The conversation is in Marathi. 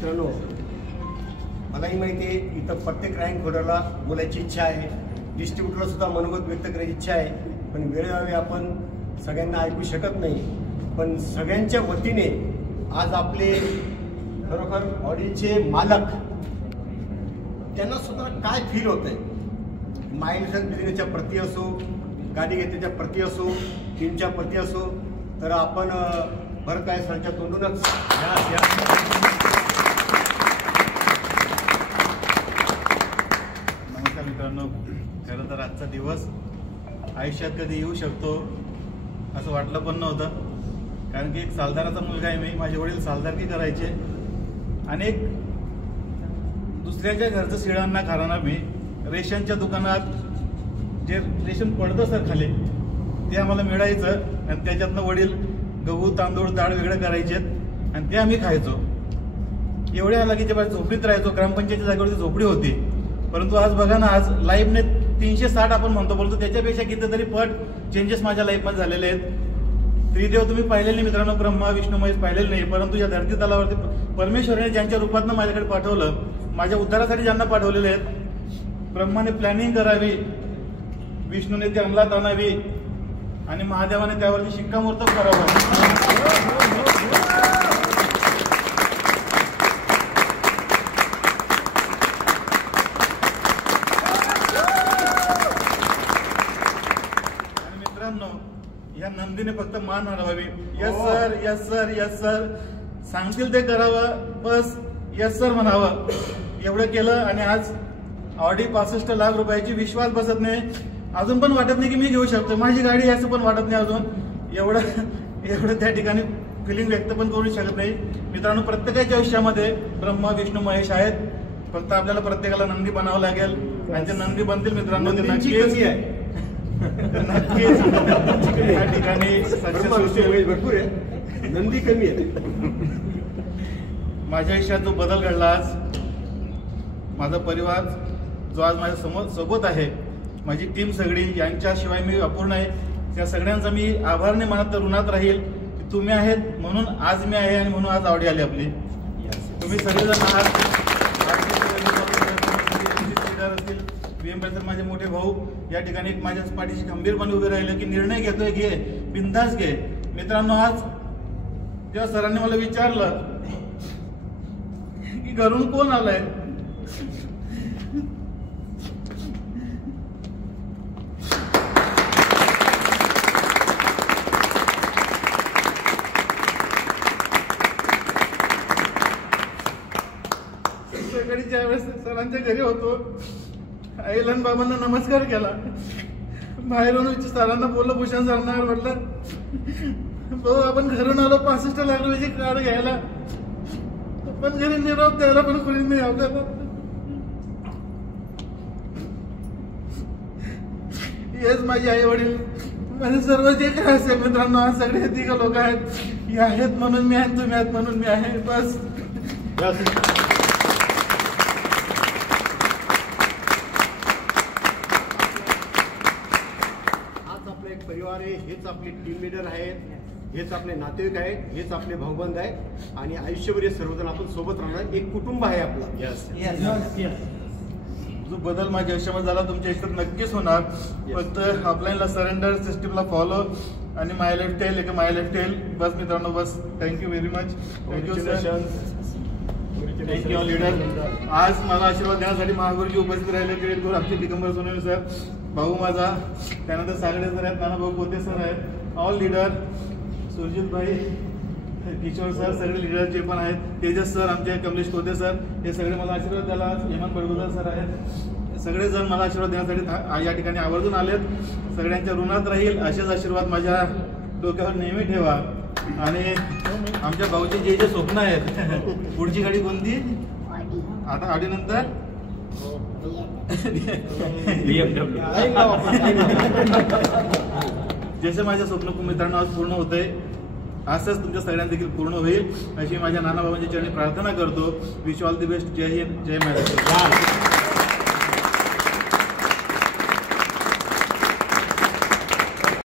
मित्रांनो, मलाही माहिती आहे इथं प्रत्येक रँक होल्डरला बोलायची इच्छा आहे, डिस्ट्रीब्युटरला सुद्धा मनोगत व्यक्त करायची इच्छा आहे, पण वेळोवेळी आपण सगळ्यांना ऐकू शकत नाही. पण सगळ्यांच्या वतीने आज आपले खरोखर ऑडीचे मालक त्यांना सुद्धा काय फील होत आहे, माइल्ड बिझनेसच्या प्रती असो, गाडी घेतल्याच्या प्रती असो, टीमच्या प्रती असो, तर आपण बरं काय सरांच्या तोंडूनच नमस्कार मित्रांनो. खरं तर आजचा दिवस आयुष्यात कधी येऊ शकतो असं वाटलं पण नव्हतं, कारण की एक सालदाराचा मुलगा आहे मी. माझे वडील सालदारकी करायचे. अनेक दुसऱ्याच्या घरचं शिळांना खाराना मी रेशनच्या दुकानात जे रेशन पडतं सर खाली ते आम्हाला मिळायचं आणि त्याच्यातनं वडील गहू तांदूळ डाळ वेगळं करायचे आणि ते आम्ही खायचो. एवढ्या हालाकीच्या बाहेर झोपडीत राहायचो. ग्रामपंचायतीच्या जागेवरती झोपडी होती, परंतु आज बघा ना, आज लाईफने 360 आपण म्हणतो, बोलतो त्याच्यापेक्षा कितीतरी पट चेंजेस माझ्या लाईफमध्ये झालेले आहेत. त्रिदेव तुम्ही पाहिलेले नाही मित्रांनो, ब्रह्मा विष्णू महेश पाहिलेले नाही, परंतु या धरती तलावरती परमेश्वराने ज्यांच्या रूपातनं माझ्याकडे पाठवलं, माझ्या उद्धारासाठी ज्यांना पाठवलेले आहेत, ब्रह्माने प्लॅनिंग करावी, विष्णूने ती अंमलात आणावी आणि महादेवाने त्यावरती शिक्कामोर्तब करावं. आणि मित्रांनो, या नंदीने फक्त मान हलवावी. Yes sir, yes sir, yes sir, सांगतील ते करावं, बस यस सर म्हणावं. एवढं केलं आणि आज ऑडी 65 लाख रुपयाची. विश्वास बसत नाही, अजून पण वाटत नाही की मी घेऊ शकतो, माझी गाडी असं पण वाटत नाही अजून. एवढं त्या ठिकाणी फिलिंग व्यक्त पण करू शकत नाही. मित्रांनो, प्रत्येकाच्या आयुष्यामध्ये ब्रह्मा विष्णू महेश आहेत, फक्त आपल्याला प्रत्येकाला नंदी बनावं लागेल आणि ते नंदी बनतील मित्रांनो. ते नक्कीच या ठिकाणी भरपूर आहे, नंदी कमी आहे. माझ्या आयुष्यात जो बदल घडला आज, माझा परिवार जो आज माझ्या सोबत आहे, माझी टीम सगळी, यांच्याशिवाय मी अपूर्ण आहे. त्या सगळ्यांचा मी आभारने मनात ऋणात राहील. तुम्ही आहेत म्हणून आज मी आहे आणि म्हणून आज ऑडी आली आपली. तुम्ही सगळेजण आहात. असतील VM सर, माझे मोठे भाऊ या ठिकाणी माझ्या पाठीशी खंबीरपणे उभे राहिले की निर्णय घेतोय, घे, बिंदास घे. मित्रांनो, आज जेव्हा सरांनी मला विचारलं की घरून कोण आलाय, सकाळी ज्यावेळेस सरांच्या घरी होतो, आईला आणि बाबांना नमस्कार केला. बाहेरून सरांना बोललो, भूषण सरांना म्हटलं, भाऊ आपण घरून आलो 65 लाख रुपयाची कार घ्यायला, पण घरी निरोप द्यायला पण कोणी नाही आपल्याला. हेच माझे आई वडील, माझे सर्व जे काय असेल मित्रांनो, आज सगळे तिघ लोक आहेत. हे आहेत म्हणून मी आहे, तुम्ही आहेत म्हणून मी आहे, बस. परिवार आहे, हेच आपले टीम लीडर आहेत, हेच आपले नातेवाईक आहेत, हेच आपले भाऊबंद आहेत आणि आयुष्यभर हे सर्वजण आपण सोबत राहणार एक कुटुंब आहे आपलं. जो बदल माझ्या आयुष्यामध्ये झाला तुमच्या आयुष्यात नक्कीच होणार. फक्त अपलाईनला सरेंडर, सिस्टीमला फॉलो आणि माय लाईफ टेल एक माय लाईफ टेल. बस मित्रांनो, बस. Thank you very much. Thank you sir, thank you leader. आज मला आशीर्वाद देण्यासाठी महागुरुजी उपस्थित राहिले. ग्रेट गुरु आमचे दिगंबर सोनवणे सर, भाऊ माझा, त्यानंतर सागडे सर आहेत, नानाभाऊ पोते सर आहेत, ऑल लीडर, सुरजित भाई, किशोर सर, सगळे लीडर जे पण आहेत, तेजस सर, आमचे कमलेश कोते सर, हे सगळे मला आशीर्वाद द्यायला. हेमंत बडगुजर सर आहेत, सगळेजण मला आशीर्वाद देण्यासाठी या ठिकाणी आवर्जून आलेत. सगळ्यांच्या ऋणात राहील, असेच आशीर्वाद माझ्या डोक्यावर नेहमी ठेवा. आणि आमच्या भाऊचे जे जे स्वप्न आहेत, पुढची गाडी कोणती आता ऑडी नंतर जसे माझे स्वप्न मित्रांनो आज पूर्ण होते, असंच तुमच्या सगळ्यांना देखील पूर्ण होईल अशी माझ्या नानाबाबांच्या चरणी प्रार्थना करतो. Wish all the best. जय हिंद, जय महाराष्ट्र.